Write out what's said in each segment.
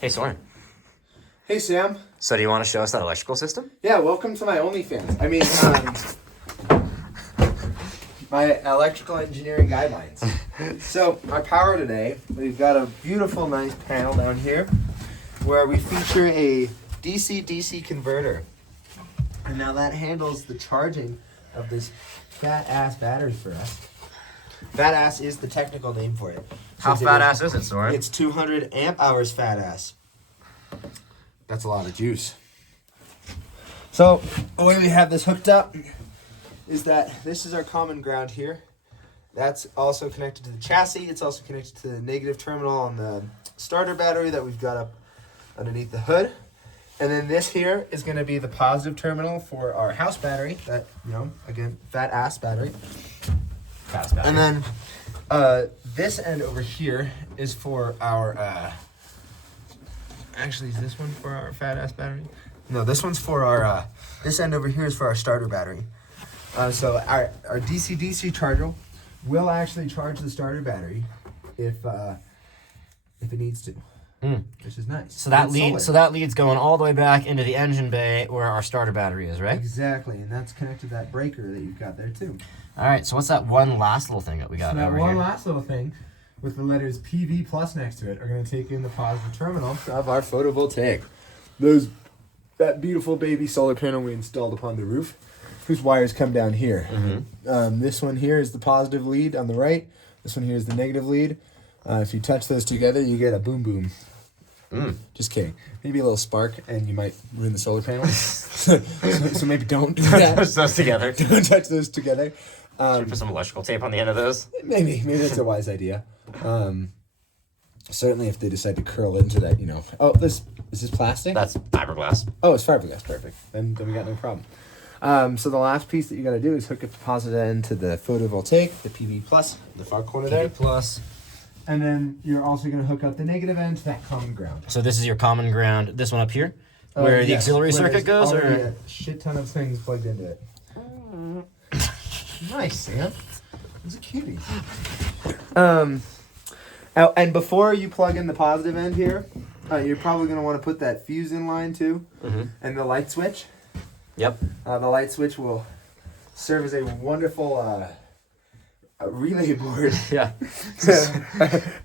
Hey, Soren. Hey, Sam. So do you want to show us that electrical system? Yeah, welcome to my OnlyFans. My electrical engineering guidelines. So, our power today, we've got a beautiful, nice panel down here where we feature a DC-DC converter. And now that handles the charging of this fat-ass battery for us. Fat-ass is the technical name for it. How fat ass is it, Soren? It's 200 amp hours fat-ass. That's a lot of juice. So, the way we have this hooked up is that this is our common ground here. That's also connected to the chassis. It's also connected to the negative terminal on the starter battery that we've got up underneath the hood. And then this here is going to be the positive terminal for our house battery. That, again, fat ass battery. Fat ass battery. And then this end over here is for our... Actually, is this one for our fat ass battery? No, this one's for our... this end over here is for our starter battery. So our DC-DC charger will actually charge the starter battery if it needs to, which is nice. So that lead's going all the way back into the engine bay where our starter battery is, right? Exactly, and that's connected to that breaker that you've got there too. All right. So what's that one last little thing that we got So that over one here? last little thing with the letters PV plus next to it are going to take in the positive terminal of our photovoltaic. That beautiful baby solar panel we installed upon the roof, whose wires come down here. Mm-hmm. This one here is the positive lead on the right. This one here is the negative lead. If you touch those together, you get a boom boom. Just kidding. Maybe a little spark, and you might ruin the solar panel. so maybe don't do that. Touch those together. Don't touch those together. Should we put some electrical tape on the end of those? Maybe that's a wise idea. Certainly, if they decide to curl into that, Oh, is this plastic? That's fiberglass. Oh, it's fiberglass. Perfect. Then we got no problem. So the last piece that you got to do is hook up the positive end to the photovoltaic, the PV plus, the far corner there. PV plus. And then you're also going to hook up the negative end to that common ground. So this is your common ground. This one up here, where the auxiliary circuit goes, or a shit ton of things plugged into it. Nice, Sam. He's a cutie. And before you plug in the positive end here, you're probably going to want to put that fuse in line too, and the light switch. Yep. The light switch will serve as a wonderful relay board. Yeah.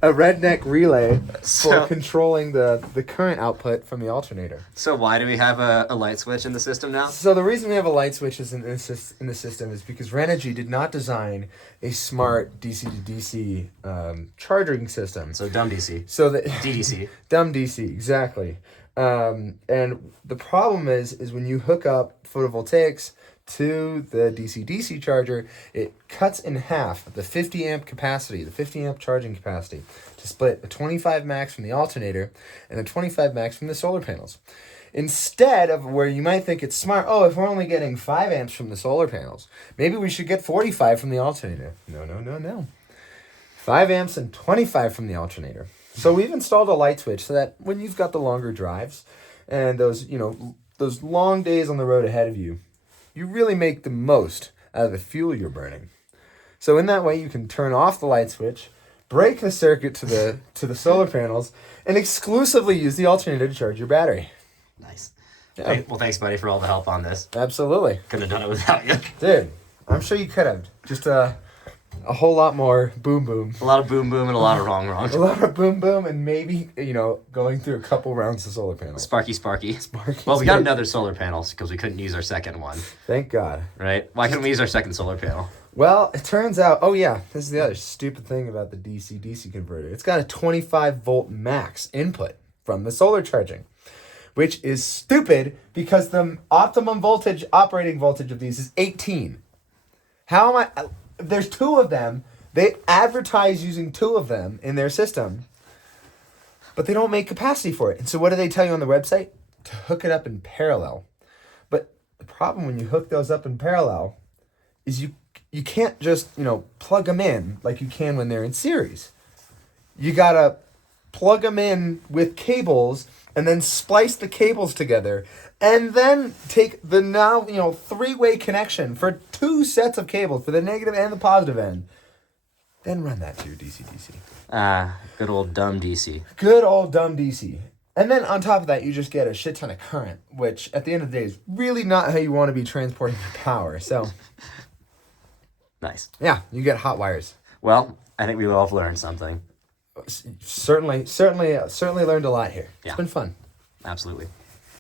A redneck relay for controlling the current output from the alternator. So why do we have a light switch in the system now? So the reason we have a light switch in the system is because Renogy did not design a smart DC to DC charging system. So dumb DC. So that DDC. Dumb DC, exactly. And the problem is when you hook up photovoltaics to the DC-DC charger, it cuts in half the 50 amp capacity, the 50 amp charging capacity, to split a 25 max from the alternator and a 25 max from the solar panels. Instead of where you might think it's smart, if we're only getting 5 amps from the solar panels, maybe we should get 45 from the alternator. No. 5 amps and 25 from the alternator. So we've installed a light switch so that when you've got the longer drives and those long days on the road ahead of you, you really make the most out of the fuel you're burning. So in that way, you can turn off the light switch, break the circuit to the solar panels, and exclusively use the alternator to charge your battery. Nice. Yeah. Well, thanks, buddy, for all the help on this. Absolutely. Couldn't have done it without you. Dude, I'm sure you could have. Just a whole lot more boom boom. A lot of boom boom and a lot of wrong. A lot of boom boom and maybe, going through a couple rounds of solar panels. Sparky. Well, we got another solar panel because we couldn't use our second one. Thank God. Right? Why couldn't we use our second solar panel? Well, it turns out, this is the other stupid thing about the DC-DC converter. It's got a 25 volt max input from the solar charging, which is stupid because the optimum operating voltage of these is 18. How am I... There's 2 of them. They advertise using 2 of them in their system, but they don't make capacity for it. And so what do they tell you on the website? To hook it up in parallel. But the problem when you hook those up in parallel is you can't just, plug them in like you can when they're in series. You got to plug them in with cables and then splice the cables together and then take the now, 3-way connection for 2 sets of cables for the negative and the positive end. Then run that to your DC-DC. Good old dumb DC. Good old dumb DC. And then on top of that, you just get a shit ton of current, which at the end of the day is really not how you want to be transporting your power. So, Nice. yeah, you get hot wires. Well, I think we all learned something. Certainly learned a lot here. It's Yeah. been fun. Absolutely.